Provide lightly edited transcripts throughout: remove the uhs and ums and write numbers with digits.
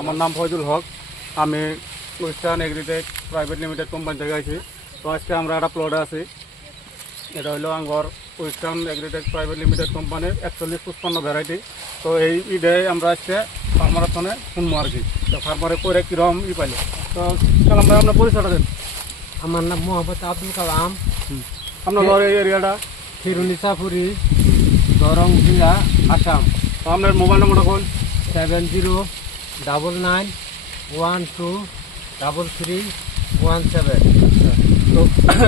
আমার নাম ফয়জুল হক। আমি western agritech private limited company থেকে আছি। তো আজকে আমরা একটা প্লটে আছি। এটা হলো আঙ্গর ওয়েস্টার্ন এগ্রিটেক প্রাইভেট লিমিটেড কোম্পানির 4155 ভ্যারাইটি। তো এই ঈদে আমরা আজকে ফার্মারের সঙ্গে শুনবো আর কি। তো ফার্মারে করে কীরকম পাইলে। তো কালাম ভাই আপনার পরিচয়টা দেন। আমার নাম মোহাম্মদ আব্দুল কালাম। আপনার ঘর এই এরিয়াটা ফিরুনিসাপুরি, দরং জেলা, আসাম। তো আপনার মোবাইল নম্বরটা কোন? 7099123317। তো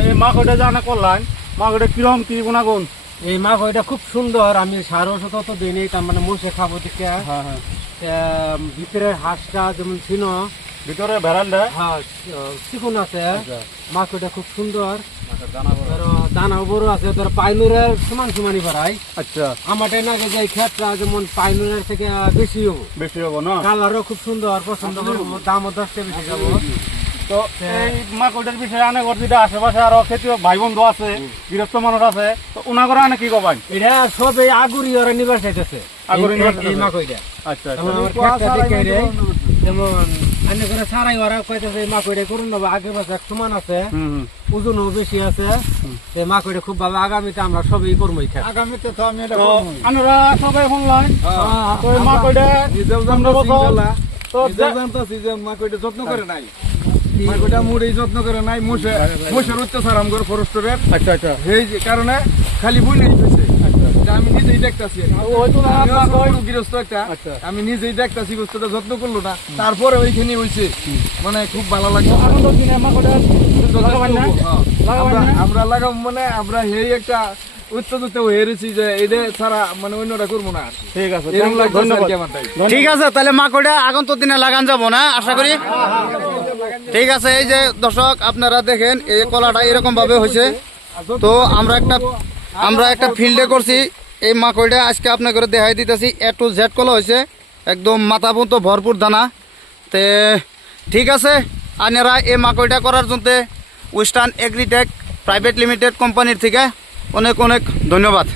এই মা কইটা জানা করলেন, মা কইটা কীরকম কী গুণাগুণ? এই মাছ ওইটা খুব সুন্দর। আমি সার ওষুধ তো দিই নি, তার মানে মোষে খাবো দেখে। হ্যাঁ হ্যাঁ, ভিতরের হাঁসটা যেমন ছিল, ভিতরে ভ্যারান্ডা হ্যাঁ চিকুন আছে। মাছ ওইটা খুব সুন্দর। জানা দানাও বড় আছে, তোর পাইনুরের সমান সমানই বাড়াই। আচ্ছা, আমারটাই না যে ক্ষেতটা যেমন পাইনুরের থেকে বেশি হবো, বেশি হবো না? কালারও খুব সুন্দর, পছন্দ করবো, দামও 10টা বেশি যাবো। তো এই মার্কেটের বিষয়ে অনেক যেটা আশেপাশে আরো খেতিয়ক ভাই বন্ধু আছে, গৃহস্থ মানুষ আছে, তো ওনা করে অনেক কি কবেন? এটা সব এই আগুরি ওরা নিবার চাইতেছে। আগুরি নিবার এই মাকইটা আচ্ছা যেমন আমার ক্ষেতটা দেখে রে, যেমন আনে করে সারাই ওরা কইতেছে এই মাকইটা করুন বাবা, আগে পাশে এক সমান আছে, ওজনও বেশি আছে। এই মাকইটা খুব ভালো, আগামীতে আমরা সবই করবো। আগামীতে তো আমি এটা তো করবো। আমরা সবাই শুনলাম তো এই মাকইটা তো মাকইটা যত্ন করে নাই, মাকইটা মুড়ি যত্ন করে নাই, মোষের অত্যাচার আমগর ফরেস্টরের। আচ্ছা আচ্ছা, এই যে কারণে খালি বইলেই হয়েছে। আমি নিজেই দেখতেছি, গৃহস্থ একটা, আচ্ছা। আমি নিজেই দেখতেছি বস্তুটা যত্ন করলো না, তারপরে ওইখানে হয়েছে। মানে খুব ভালো লাগছে। আনন্দ কিনে মাকইটা লাগাবেন না? আমরা লাগাবো, মানে আমরা এই একটা উত্তেজিত হয়ে গেছি যে এটা ছাড়া মানে অন্যটা করবো না। ঠিক আছে, এরকম লাগছে আর ধন্যবাদ। কি আমারটাই। ঠিক আছে, তাহলে মাকইটা আগন্তুক দিনে লাগান যাব না আশা করি। ঠিক আছে, এই যে দর্শক আপনারা দেখেন এই কলাটা এরকম ভাবে হয়েছে। তো আমরা একটা ফিল্ডে করছি এই মাকইটা, আজকে আপনাকে দেখাই দিতেছি। A to Z কলা হয়েছে, একদম মাথা পর্যন্ত ভরপুর দানা। তে ঠিক আছে, আপনারা এই মাকইটা করার জন্য ওয়েস্টার্ন এগ্রিটেক প্রাইভেট লিমিটেড কোম্পানির থেকে অনেক অনেক ধন্যবাদ।